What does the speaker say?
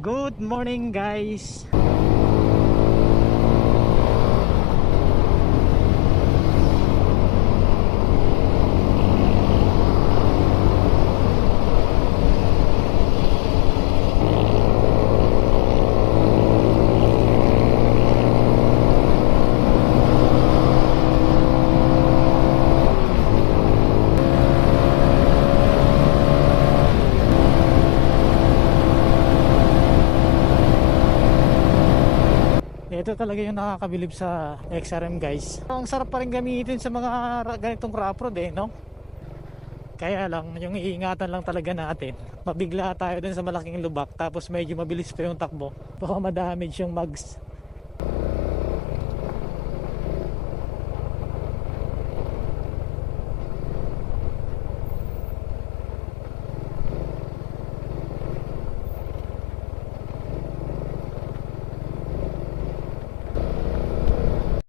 Good morning guys. Ito talaga yung nakakabilib sa XRM guys. Ang sarap pa rin gamitin sa mga ganitong crop road no? Kaya lang, yung iingatan lang talaga natin. Mabigla tayo dun sa malaking lubak tapos medyo mabilis pa yung takbo. Baka ma-damage yung mags.